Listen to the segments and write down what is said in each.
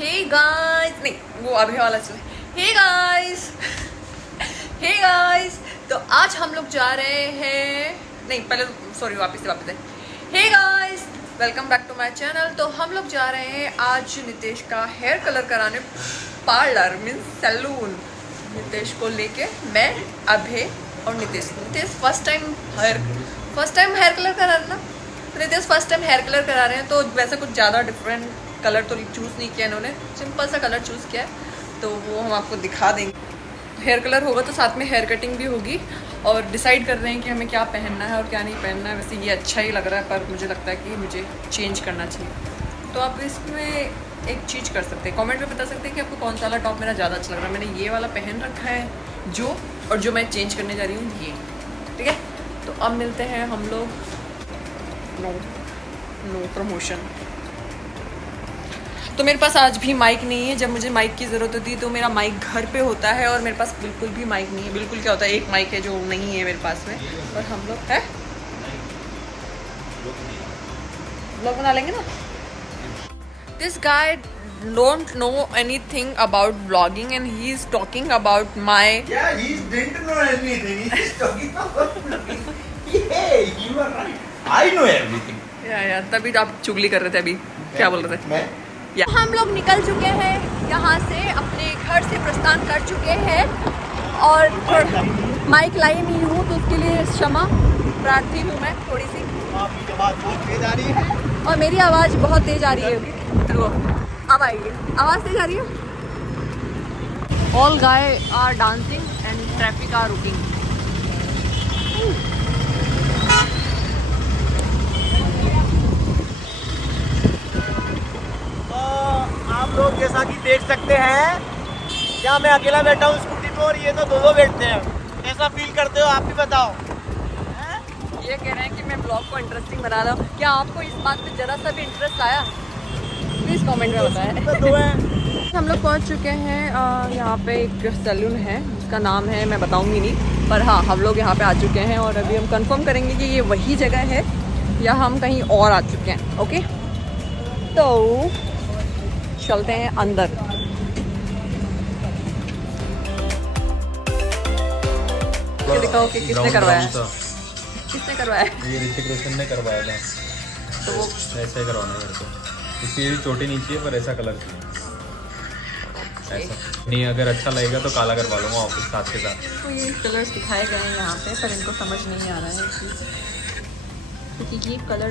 Hey guys, नहीं वो अभी वाला चले। हे गाइस, हे गाइस, तो आज हम लोग जा रहे हैं, नहीं पहले सॉरी वापस से hey guys, welcome back to my channel. तो हम लोग जा रहे हैं आज नितेश का हेयर कलर कराने पार्लर मीन्स सैलून। नितेश को लेके मैं, अभय और Nitesh first time hair colour करा रहे ना, Nitesh first time hair colour करा रहे हैं। तो वैसे कुछ ज़्यादा डिफरेंट कलर तो चूज़ नहीं किया इन्होंने, सिंपल सा कलर चूज़ किया है, तो वो हम आपको दिखा देंगे। हेयर कलर होगा तो साथ में हेयर कटिंग भी होगी और डिसाइड कर रहे हैं कि हमें क्या पहनना है और क्या नहीं पहनना है। वैसे ये अच्छा ही लग रहा है पर मुझे लगता है कि मुझे चेंज करना चाहिए। तो आप इसमें एक चीज़ कर सकते हैं, कमेंट में बता सकते हैं कि आपको कौन सा वाला टॉप मेरा ज़्यादा अच्छा लग रहा है। मैंने ये वाला पहन रखा है जो, और जो मैं चेंज करने जा रही हूँ ये, ठीक है। तो अब मिलते हैं हम लोग। No promotion. तो मेरे पास आज भी माइक नहीं है। जब मुझे माइक की ज़रूरत होती है तो मेरा माइक घर पे होता है और मेरे पास बिल्कुल भी माइक नहीं है। बिल्कुल क्या होता है, एक माइक है जो नहीं है मेरे पास में, और हम लोग है ब्लॉग बना लेंगे ना। This guy don't know anything about vlogging and he is talking about my he didn't know anything, he is talking about vlogging. Yeah, you are right, I know everything. या तभी तो आप चुगली कर रहे थे अभी, क्या बोल रहे थे मैं या हम लोग निकल चुके हैं यहाँ से, अपने घर से प्रस्थान कर चुके हैं और माइक लाई नहीं हूँ तो उसके लिए क्षमा प्रार्थी हूँ मैं थोड़ी सी। आपकी आवाज़ बहुत तेज आ रही है और मेरी आवाज़ बहुत तेज आ रही है। अब आइए, आवाज़ तेज आ रही है। All guy are dancing and traffic are रुकिंग। आप लोग जैसा कि देख सकते हैं, क्या मैं अकेला बैठा हूँ स्कूटी पे और ये तो दो बैठते हैं। कैसा फील करते हो आप भी बताओ। ये कह रहे हैं कि मैं ब्लॉग को इंटरेस्टिंग बना रहा हूँ। क्या आपको इस बात पे जरा सा भी इंटरेस्ट आया? प्लीज़ कमेंट में बताएं। हम लोग पहुँच चुके हैं यहाँ पे एक सैलून है जिसका नाम है, मैं बताऊँगी नहीं, पर हाँ हम लोग यहाँ पे आ चुके हैं और अभी हम कंफर्म करेंगे कि ये वही जगह है या हम कहीं और आ चुके हैं। ओके, तो चलते हैं अंदर। दिखाओ कि किसने करवाया है, किसने करवाया है? ये ऋतिक रोशन ने करवाया था। तो वो ऐसा ही करवाना है मेरे को। इसकी ये चोटी नहीं चाहिए पर ऐसा कलर चाहिए। ऐसा नहीं, अगर अच्छा लगेगा तो काला करवा लूँगा ऑफिस साथ के साथ। तो ये कलर्स दिखाए गए हैं यहाँ पे, पर इनको समझ नहीं आ रहा है क्योंकि ये कलर,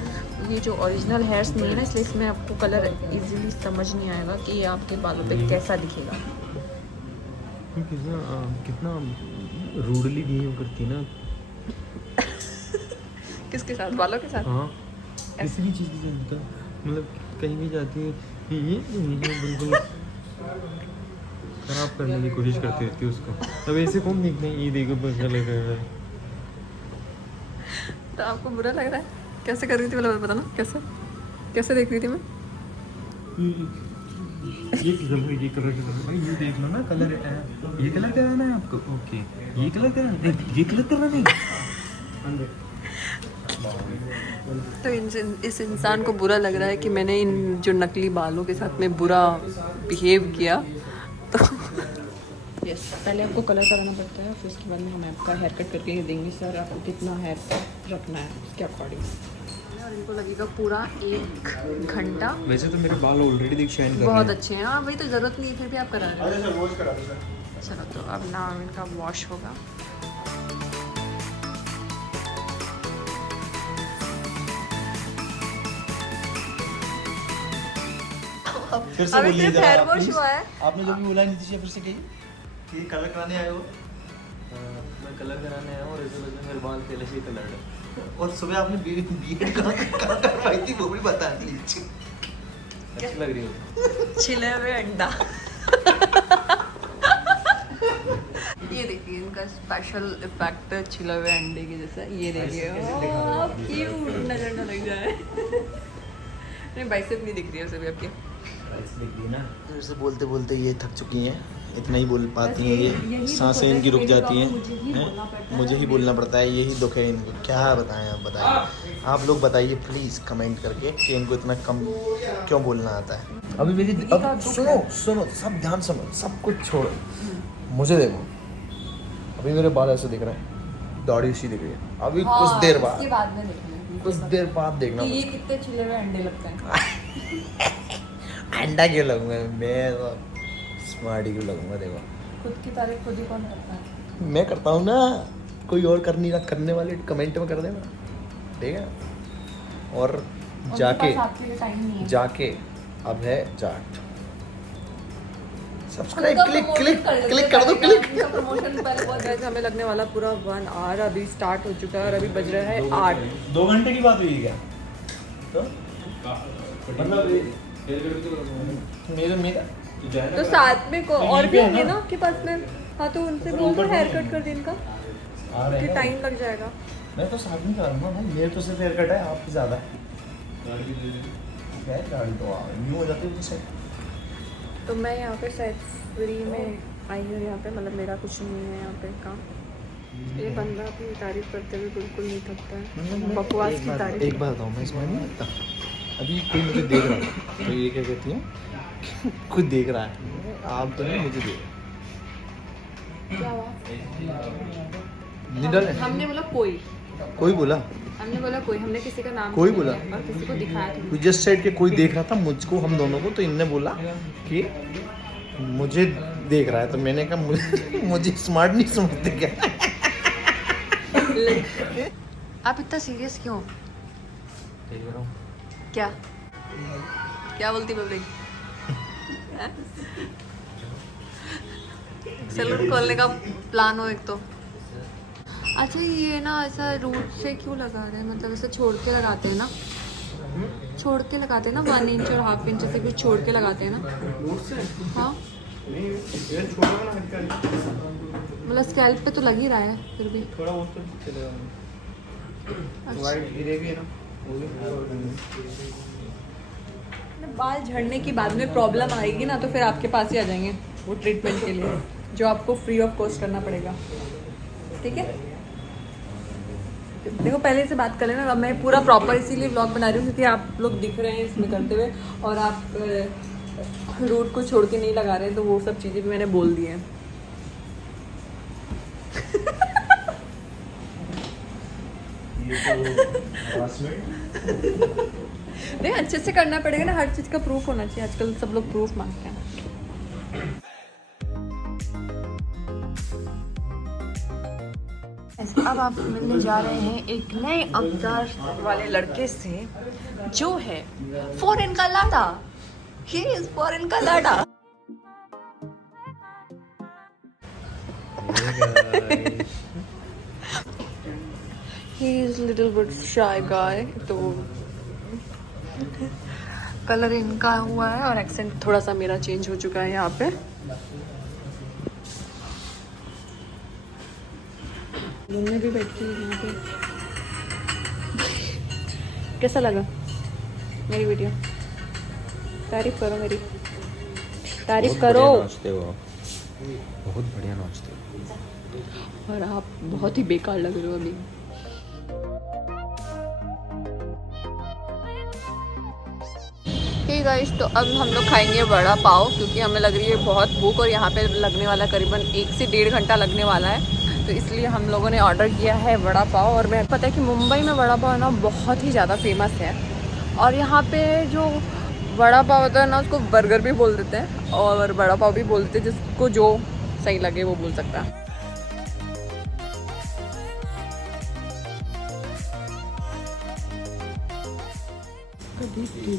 ये जो ओरिजिनल हेयर्स नहीं है ना, इसलिए इसमें आपको कलर इजीली समझ नहीं आएगा कि ये आपके बालों पे कैसा दिखेगा। कितना रूडली बिहेव करती ना। किसके साथ? बालों के साथ? हाँ, किसी भी चीज़ की जानता, मतलब कहीं भी जाती है ये बिल्कुल खराब करने की कोशिश करती रहती है उसको। अब ऐसे कौन देखते हैं, ये देखो कलर कर रहा है। तो आपको बुरा लग रहा है? कैसे कर रही थी मतलब बताना, कैसे कैसे देख रही थी मैं? ये कलर भाई, ये देख लो ना, कलर ये कलर कराना है आपको। ओके, ये कलर कराना है, ये कलर कराना है। तो इस इंसान को बुरा लग रहा है कि मैंने इन जो नकली बालों के साथ में बुरा बिहेव किया। तो यस, पहले आपको कलर कराना पड़ता है, फिर उसके बाद में हम आपका हेयर कट करके देंगे। सर आपको कितना हेयर कट रखना है उसके अकॉर्डिंग, और इनको लगेगा पूरा 1 घंटा। वैसे तो मेरे बाल ऑलरेडी देख शाइन कर रहे हैं, बहुत अच्छे हैं। हाँ, वही तो ज़रूरत नहीं है, फिर भी आप करा रहे हैं। चलो, तो अब ना इनका वॉश होगा। फिर से अभी बोलिए सिर्फ जरा हेयर आप, वॉश please। हुआ है। आपने जो भी बोला नीचे फिर से कहिए कि कलर कराने आए हो। मैं कलर कराने आया हूँ और ऐसे लगे मेरे बाल पहले से ही कलर है। और सुबह आपने बीएड कहाँ करवाई थी वो भी बता दीजिए। अच्छी लग रही हो। छिले हुए अंडा। ये देखिए इनका स्पेशल इफेक्ट छिले हुए अंडे के जैसा। ये देखिए, क्यूट, नजर न लग जाए। नहीं, बाइसेप नहीं दिख रही है उसे भी आपकी। फिर से बोलते बोलते ये थक चुकी हैं, इतना ही बोल पाती हैं ये, सांसें इनकी रुक जाती हैं, मुझे ही बोलना पड़ता है, यही दुख है इनको। क्या बताएं आप, बताइए आप लोग, बताइए प्लीज़ कमेंट करके कि इनको इतना कम क्यों बोलना आता है। अभी मेरी अब सुनो सुनो, सब ध्यान सुनो, सब कुछ छोड़ो, मुझे देखो, अभी मेरे बाल ऐसे दिख रहे हैं, दाढ़ी सी दिख रही है, अभी कुछ देर बाद में देखना, कुछ देर बाद देखना ये कितने छिले हुए अंडे लगते हैं। अंडा क्यों लगूंगा मैं, तो स्मार्टी क्यों लगूंगा। देखो खुद की तारीफ खुद ही कौन करता है? मैं करता हूँ ना, कोई और कर नहीं रहा, करने वाले कमेंट में कर देना, ठीक है। और जाके जाके अब है Jat, subscribe click click click कर दो, क्लिक। प्रमोशन पहले बहुत गाइस, हमें लगने वाला पूरा 1 आवर, अभी स्टार्ट हो चुका है और अभी बज रहा है 8। 2 घंटे की बात हुई क्या? तो मतलब मेरा तो साथ में को और भी होंगे ना आपके पास में? हाँ तो उनसे बोल दो हेयर कट कर दे इनका, कि टाइम लग जाएगा। मैं तो साथ में करूँगा भाई, मेरे तो सिर्फ हेयर कट है, आपकी ज़्यादा है। गाड़ी तो न्यू हो जाती है मुझसे। तो मैं यहाँ पे शायद फ्री में आई हूँ यहाँ पे, मतलब मेरा कुछ नहीं है यहाँ पे काम। ये बंदा अपनी तारीफ करते हुए बिल्कुल नहीं थकता है, बकवास की तारीफ। एक बात बताऊँ, मैं इसमें नहीं लगता, अभी कोई मुझे देख रहा है तो ये क्या कहती है, खुद देख रहा है, आप तो नहीं, मुझे देख क्या हुआ? निडल हमने बोला कोई बोला, हमने बोला कोई, हमने किसी का नाम कोई नहीं बोला? लिया और किसी को दिखाया था। जस्ट साइड के कोई देख रहा था मुझको, हम दोनों को, तो इनने बोला कि मुझे देख रहा है, तो मैंने कहा मुझे स्मार्ट नहीं समझते क्या? आप इतना सीरियस क्यों? क्या क्या बोलती पब्लिक? सैलून खोलने का प्लान हो एक तो। अच्छा ये ना ऐसा रूट से क्यों लगा रहे हैं, मतलब ऐसे छोड़ के लगाते हैं ना, छोड़ के लगाते हैं ना, 1 इंच और ½ इंच से कुछ छोड़ के लगाते हैं ना? हाँ मतलब स्कैल्प पे तो लग ही रहा है फिर भी थोड़ा बहुत तो चलेगा, वाइट गिरेगी ना। बाल झड़ने की बाद में प्रॉब्लम आएगी ना, तो फिर आपके पास ही आ जाएंगे वो ट्रीटमेंट के लिए, जो आपको फ्री ऑफ कॉस्ट करना पड़ेगा, ठीक है। देखो पहले से बात कर लेना, अब मैं पूरा प्रॉपर इसीलिए व्लॉग बना रही हूँ क्योंकि आप लोग दिख रहे हैं इसमें करते हुए, और आप रूट को छोड़ के नहीं लगा रहे हैं, तो वो सब चीज़ें भी मैंने बोल दी हैं। नहीं अच्छे से करना पड़ेगा ना, हर चीज़ का प्रूफ होना चाहिए, आजकल सब लोग प्रूफ मांगते हैं। अब आप मिलने जा रहे हैं एक नए अवतार वाले लड़के से, जो है फॉरेन का लाड़ा। ही इज फॉरेन का लाड़ा। ही इज लिटिल बिट शाय गाय, तो कलर इनका हुआ है और एक्सेंट थोड़ा सा मेरा चेंज हो चुका है यहाँ पे। में भी बैठी है यहाँ पे। कैसा लगा मेरी वीडियो? तारीफ करो मेरी, तारीफ करो। बहुत बढ़िया नाचते हो और आप बहुत ही बेकार लग रहे हो अभी। ठीक गाइस, तो अब हम लोग खाएंगे वड़ा पाव, क्योंकि हमें लग रही है बहुत भूख, और यहाँ पे लगने वाला करीबन 1 से 1.5 घंटा लगने वाला है, तो इसलिए हम लोगों ने ऑर्डर किया है वड़ा पाव। और मैं पता है कि मुंबई में वड़ा पाव ना बहुत ही ज़्यादा फेमस है, और यहाँ पे जो वड़ा पाव होता है ना उसको बर्गर भी बोल देते हैं और वड़ा पाव भी बोलते हैं, जिसको जो सही लगे वो बोल सकता है। कभी तू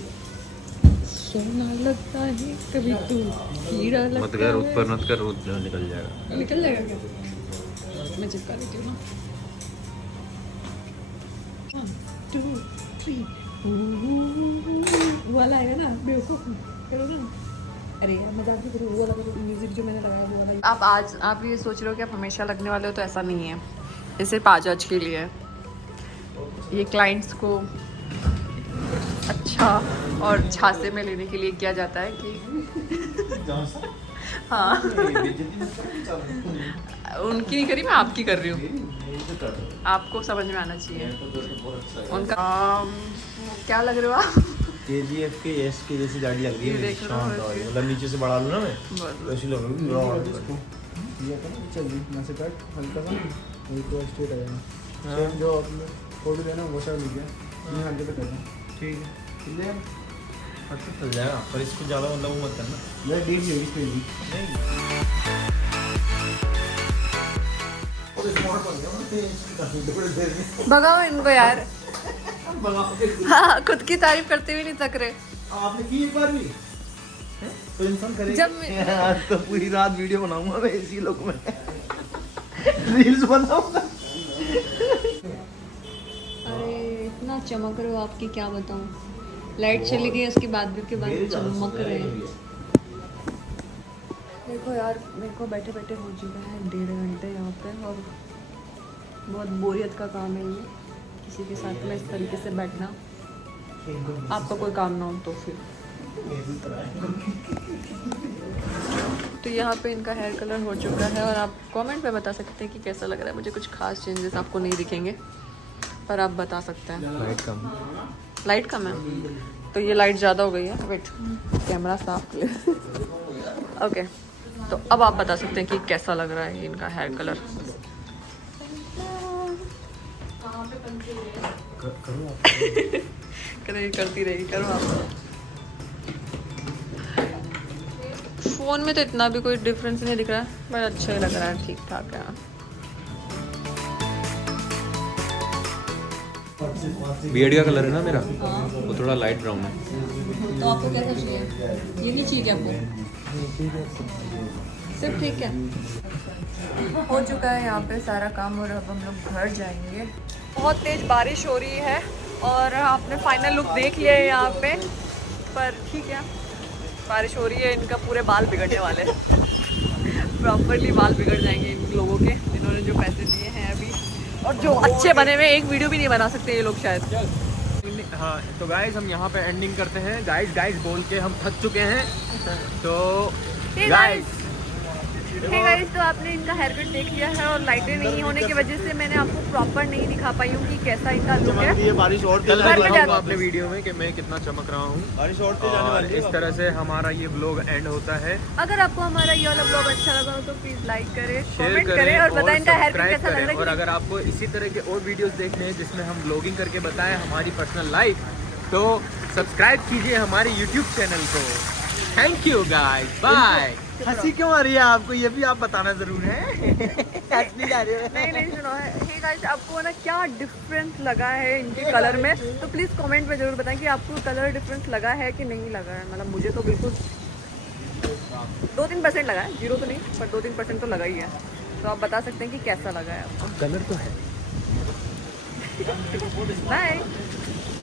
सोना लगता है, कभी तू हीरा लगता है। मत कर, ऊपर मत कर, निकल जाएगा। निकल जाएगा क्या? मैं चिपका देती हूँ ना। 1 2 3 वाला आएगा ना, बेवकूफ करो ना। अरे यार मजाक भी करो, वो वाला म्यूजिक जो मैंने लगाया वो वाला। आप ये सोच रहे हो कि आप हमेशा लगने वाले हो, तो ऐसा नहीं है, ये सिर्फ आज के लिए है। ये क्लाइंट्स को अच्छा और झांसे में लेने के लिए किया जाता है कि हाँ उनकी नहीं करी, मैं आपकी कर रही हूँ, आपको समझ में आना चाहिए उनका। क्या लग रहे हो आप? KGF के यस के जैसी गाड़ी लग रही है, देख लो शांत वाली। मतलब नीचे से बढ़ा लूँ ना मैं, बस। तो ऐसी लग रही है। ये करना चाहिए यहाँ से कट हल्का सा वही तो स्ट्रेट आ जाएगा। सेम जो आपने फोटो देना वो सब लिख गया, ये हल्के पे करना। ठीक है, ठीक है अच्छा चल जाएगा, पर इसको ज़्यादा मतलब वो मत करना। मैं डीप लेगी इस पे भी नहीं भगाओ इनको यार। हाँ खुद की तारीफ करते हुए नहीं थक रहे। आपने की एक बार भी तो इंसान करेगा। जब मैं- आज तो पूरी रात वीडियो बनाऊंगा मैं इसी लोग में, रील्स बनाऊंगा। अरे इतना चमक रहे हो आपकी क्या बताऊँ, लाइट चली गई उसके बाद भी चमक रहे हैं। देखो यार मेरे को बैठे बैठे हो चुका है 1.5 घंटे यहाँ पे, और बहुत बोरियत का काम है ये, किसी के साथ में इस तरीके से बैठना। आपका कोई काम ना हो तो फिर। तो यहाँ पे इनका हेयर कलर हो चुका है, और आप कमेंट में बता सकते हैं कि कैसा लग रहा है। मुझे कुछ खास चेंजेस आपको नहीं दिखेंगे, पर आप बता सकते हैं। लाइट कम है तो ये लाइट ज़्यादा हो गई है। वेट कैमरा साफ ले। ओके तो अब आप बता सकते हैं कि कैसा लग रहा है इनका हेयर कलर। करती रहेगी, करो आप। फोन में तो इतना भी कोई डिफरेंस नहीं दिख रहा है, पर अच्छा ही लग रहा है, ठीक ठाक है। बियर्ड का कलर है ना मेरा, वो थोड़ा लाइट ब्राउन है। तो आपको कैसा चाहिए? यही चाहिए आपको? सिर्फ ठीक है। हो चुका है यहाँ पे सारा काम, और अब हम लोग घर जाएंगे। बहुत तेज़ बारिश हो रही है, और आपने फाइनल लुक देख लिया है यहाँ पे, पर ठीक है बारिश हो रही है, इनका पूरे बाल बिगड़ने वाले हैं। प्रॉपरली बाल बिगड़ जाएंगे इन लोगों के, इन्होंने जो पैसे दिए हैं अभी, और जो अच्छे बने हुए एक वीडियो भी नहीं बना सकते ये लोग शायद। हाँ तो गाइज हम यहाँ पे एंडिंग करते हैं। गाइज बोल के हम थक चुके हैं। तो गाइज तो आपने इनका हेयर कट देख लिया है, और लाइटें नहीं होने की वजह से मैंने आपको प्रॉपर नहीं दिखा पाई हूँ कि कैसा इनका लुक है। ये बारिश और कल तेज मैं दिखाऊंगा जा- अपने वीडियो में कि मैं कितना चमक रहा हूँ। बारिश और तेज आने और वाली है। इस तरह से हमारा ये व्लॉग एंड होता है। अगर आपको हमारा ये वाला ब्लॉग अच्छा लगा हो तो प्लीज लाइक करें, शेयर कमेंट करें, और बताएं इनका हेयर कट सब्सक्राइब कैसा लग करें। रहा और है। अगर आपको इसी तरह के और वीडियोस देखने हैं जिसमें हम व्लॉगिंग करके बताएं हमारी पर्सनल लाइफ, तो सब्सक्राइब कीजिए हमारे YouTube चैनल को। Thank you guys, bye. हंसी क्यों आ रही है आपको, ये भी आप बताना जरूर है। नहीं सुनो है। हे गाइस, आपको ना क्या डिफरेंस लगा है इनके कलर में, तो प्लीज़ कमेंट में ज़रूर बताएं कि आपको कलर डिफरेंस लगा है कि नहीं लगा है। मतलब मुझे तो बिल्कुल 2-3% लगा है, 0 तो नहीं, पर 2-3% तो लगा ही है। तो आप बता सकते हैं कि कैसा लगा है आपको। कलर तो है। बाय।